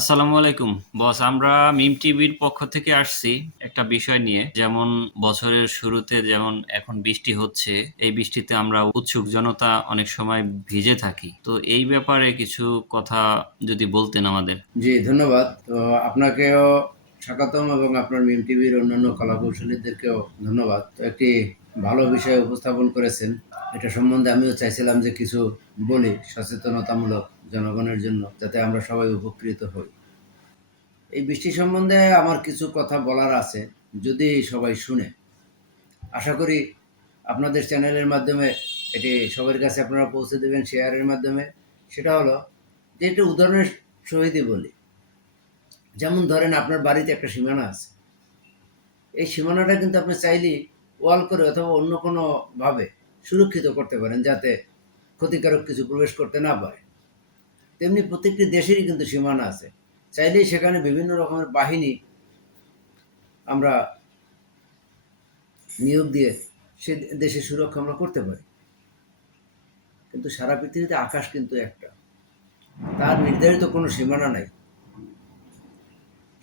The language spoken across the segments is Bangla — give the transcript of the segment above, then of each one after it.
আসসালামু আলাইকুম বস। আমরা মিম টিভির পক্ষ থেকে আসছি একটা বিষয় নিয়ে। যেমন বছরের শুরুতে যেমন এখন বৃষ্টি হচ্ছে, এই বৃষ্টিতে আমরা উৎসুক জনতা অনেক সময় ভিজে থাকি। তো এই ব্যাপারে কিছু কথা যদি বলতেন আমাদের। জি, ধন্যবাদ। তো আপনাকেও স্বাগতম এবং আপনার মিম টিভির অন্যান্য কলাকৌশলীদেরকেও ধন্যবাদ। তো একটি ভালো বিষয় উপস্থাপন করেছেন। এটা সম্বন্ধে আমিও চাইছিলাম যে কিছু বলি সচেতনতামূলক জনগণের জন্য, যাতে আমরা সবাই উপকৃত হই। এই বৃষ্টি সম্বন্ধে আমার কিছু কথা বলার আছে, যদি সবাই শুনে। আশা করি আপনাদের চ্যানেলের মাধ্যমে এটি সবার কাছে আপনারা পৌঁছে দেবেন শেয়ারের মাধ্যমে। সেটা হলো যে, একটু উদাহরণের সহিতই বলি। যেমন ধরেন, আপনার বাড়িতে একটা সীমানা আছে। এই সীমানাটা কিন্তু আপনি চাইলেই ওয়াল করে অথবা অন্য কোনোভাবে সুরক্ষিত করতে পারেন, যাতে ক্ষতিকারক কিছু প্রবেশ করতে না পারে। তেমনি প্রত্যেকটি দেশেরই কিন্তু সীমানা আছে। চাইলেই সেখানে বিভিন্ন রকমের বাহিনী আমরা নিয়োগ দিয়ে সে দেশের সুরক্ষা আমরা করতে পারি। কিন্তু সারা পৃথিবীতে আকাশ কিন্তু একটা, তার নির্ধারিত কোনো সীমানা নাই।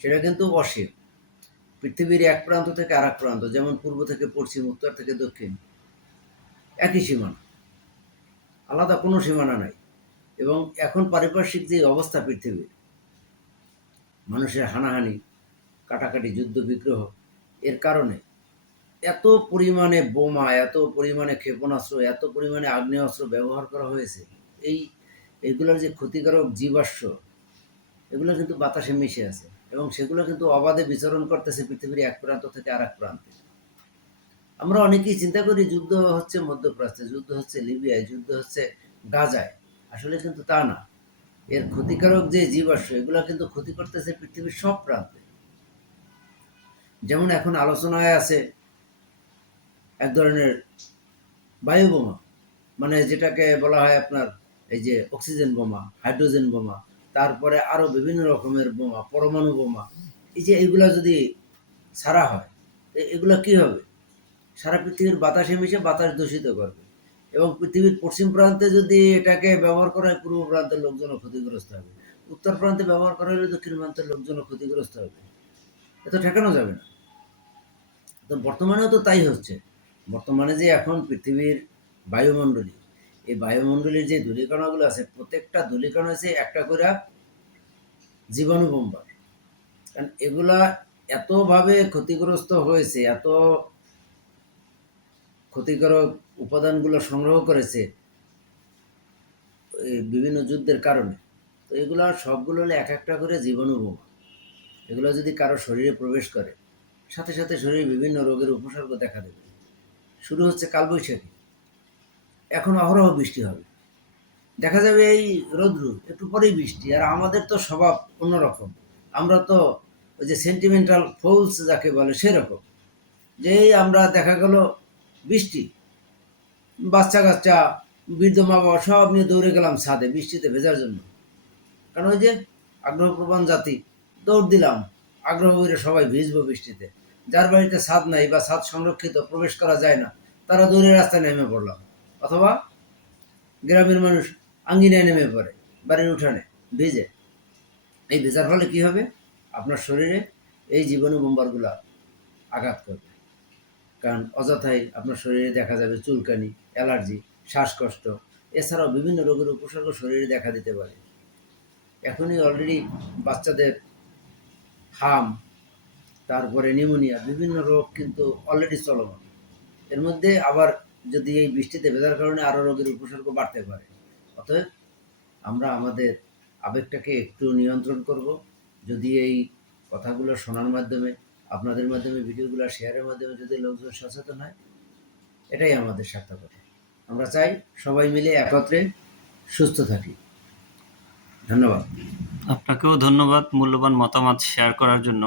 সেটা কিন্তু অসীম। পৃথিবীর এক প্রান্ত থেকে আর এক প্রান্ত, যেমন পূর্ব থেকে পশ্চিম, উত্তর থেকে দক্ষিণ, একই সীমানা, আলাদা কোনো সীমানা নাই। এবং এখন পারিপার্শ্বিক যে অবস্থা পৃথিবীর, মানুষের হানাহানি, কাটাকাটি, যুদ্ধ বিগ্রহ, এর কারণে এত পরিমাণে বোমা, এত পরিমাণে ক্ষেপণাস্ত্র, এত পরিমাণে আগ্নেয়াস্ত্র ব্যবহার করা হয়েছে। এই এগুলোর যে ক্ষতিকারক জীবাশ্ম, এগুলো কিন্তু বাতাসে মিশে আছে এবং সেগুলো কিন্তু অবাধে বিচরণ করতেছে পৃথিবীর এক প্রান্ত থেকে আর এক প্রান্তে। আমরা অনেকেই চিন্তা করি যুদ্ধ হচ্ছে মধ্যপ্রাচ্যে, যুদ্ধ হচ্ছে লিবিয়ায়, যুদ্ধ হচ্ছে গাজায়। আসলে কিন্তু তা না। এর ক্ষতিকারক যে জীবাশ্ম, এগুলো কিন্তু ক্ষতি করতেছে পৃথিবীর সব প্রান্তে। যেমন এখন আলোচনায় আছে এক ধরনের বায়ু বোমা, মানে যেটাকে বলা হয় আপনার এই যে অক্সিজেন বোমা, হাইড্রোজেন বোমা, তারপরে আরো বিভিন্ন রকমের বোমা, পরমাণু বোমা। এই যে এগুলা যদি ছাড়া হয়, তো এগুলা কি হবে? সারা পৃথিবীর বাতাসে মিশে বাতাস দূষিত করবে। এবং পৃথিবীর পশ্চিম প্রান্তে যদি এটাকে ব্যবহার করা হয়, পূর্ব প্রান্তের লোকজনও ক্ষতিগ্রস্ত হবে। উত্তর প্রান্তে ব্যবহার করা হলে দক্ষিণ প্রান্তের লোকজনও ক্ষতিগ্রস্ত হবে। এ তো ঠেকানো যাবে না। তো বর্তমানেও তো তাই হচ্ছে। বর্তমানে যে এখন পৃথিবীর বায়ুমণ্ডলী, এই বায়ুমণ্ডলীর যে ধূলিকণাগুলো আছে, প্রত্যেকটা ধূলিকণা আছে একটা করে জীবাণু বোম্বার। কারণ এগুলা এতভাবে ক্ষতিগ্রস্ত হয়েছে, এত ক্ষতিকারক উপাদানগুলো সংগ্রহ করেছে এই বিভিন্ন যুদ্ধের কারণে। তো এগুলা সবগুলো হলে এক একটা করে জীবাণু বোমা। এগুলো যদি কারো শরীরে প্রবেশ করে, সাথে সাথে শরীরে বিভিন্ন রোগের উপসর্গ দেখা দেবে। শুরু হচ্ছে কালবৈশাখী, এখন অহরহ বৃষ্টি হবে। দেখা যাবে এই রৌদ্র, একটু পরেই বৃষ্টি। আর আমাদের তো স্বভাব অন্যরকম। আমরা তো ওই যে সেন্টিমেন্টাল ফলস যাকে বলে সেরকম, যেই আমরা দেখা গেল বৃষ্টি, বাচ্চা কাচ্চা, বৃদ্ধ মা বাবা সব নিয়ে দৌড়ে গেলাম ছাদে বৃষ্টিতে ভেজার জন্য। কারণ ওই যে আগ্রহপ্রবণ জাতি, দৌড় দিলাম আগ্রহ করে, সবাই ভিজবো বৃষ্টিতে। যার বাড়িতে ছাদ নাই বা ছাদ সংরক্ষিত, প্রবেশ করা যায় না, তারা দৌড়ে রাস্তায় নেমে পড়লাম। অথবা গ্রামের মানুষ আঙ্গিনায় নেমে পড়ে, বাড়ির উঠানে ভিজে। এই ভেজার ফলে কি হবে? আপনার শরীরে এই জীবাণু বোম্বারগুলা আঘাত করবে। কারণ অযথাই আপনার শরীরে দেখা যাবে চুলকানি, অ্যালার্জি, শ্বাসকষ্ট, এছাড়াও বিভিন্ন রোগের উপসর্গ শরীরে দেখা দিতে পারে। এখনই অলরেডি বাচ্চাদের হাম, তারপরে নিউমোনিয়া, বিভিন্ন রোগ কিন্তু অলরেডি চলমান। এর মধ্যে আবার যদি এই বৃষ্টিতে ভেজার কারণে আরও রোগের উপসর্গ বাড়তে পারে। অতএব আমরা আমাদের আবেগটাকে একটু নিয়ন্ত্রণ করব। যদি এই কথাগুলো শোনার মাধ্যমে, আপনাদের মাধ্যমে, ভিডিওগুলো শেয়ারের মাধ্যমে যদি লোকজন সচেতন হয়, এটাই আমাদের সার্থকতা। আমরা চাই সবাই মিলে একত্রে সুস্থ থাকি। ধন্যবাদ। আপনাকেও ধন্যবাদ মূল্যবান মতামত শেয়ার করার জন্য।